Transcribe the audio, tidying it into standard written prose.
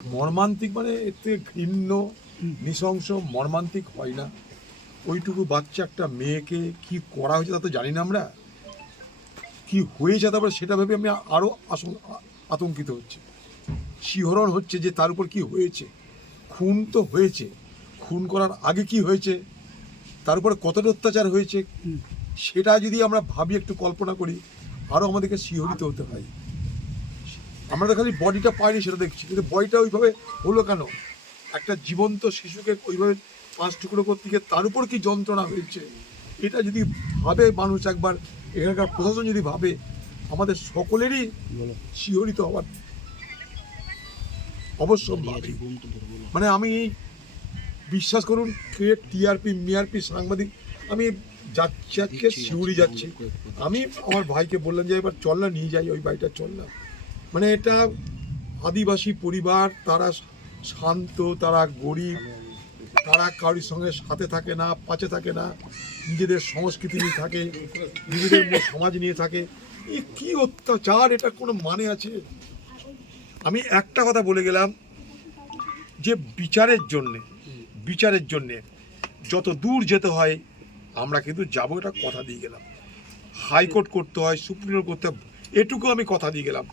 মর্মান্তিক মানে এতে ঘৃণ্য নৃশংস মর্মান্তিক হয় না? ওইটুকু বাচ্চা একটা মেয়েকে কি করা হয়েছে তা তো জানি না আমরা, কি হয়েছে তারপরে সেটা ভেবে আমি আরও আতঙ্কিত হচ্ছে, শিহরণ হচ্ছে যে তার উপর কি হয়েছে। খুন তো হয়েছে, খুন করার আগে কি হয়েছে, তার উপরে কতটা অত্যাচার হয়েছে, সেটা যদি আমরা ভাবি, একটু কল্পনা করি, আরও আমাদেরকে শিহরিত হতে হয়। আমরা তো খালি বডিটা পাইনি সেটা দেখছি, কিন্তু বডিটা ওইভাবে হলো কেন? একটা জীবন্ত শিশুকে ওইভাবে 5 টুকরো করতে গিয়ে তার উপর কি যন্ত্রণা হয়েছে, এটা যদি ভাবে মানুষ একবার, এখানকার প্রশাসন যদি ভাবে, আমাদের সকলেরই শিহরিত হওয়ার অবশ্যই ভাবে। মানে আমি বিশ্বাস করুন, টিআরপি মিআরপি সাংবাদিক, আমি যাচ্ছি আজকে শিউরি যাচ্ছি, আমি আমার ভাইকে বললাম যে এবার চল না, নিয়ে যাই ওই বাড়িটা, চল না। মানে এটা আদিবাসী পরিবার, তারা শান্ত, তারা গরিব, তারা কারোর সঙ্গে সাথে থাকে না, পাশে থাকে না, নিজেদের সংস্কৃতি নিয়ে থাকে, নিজেদের সমাজ নিয়ে থাকে। এ কি অত্যাচার, এটা কোনো মানে আছে? আমি একটা কথা বলে গেলাম যে বিচারের জন্যে যত দূর যেতে হয় আমরা কিন্তু যাবো, এটা কথা দিয়ে গেলাম। হাইকোর্ট করতে হয়, সুপ্রিম কোর্ট করতে হয়, এটুকু আমি কথা দিয়ে গেলাম।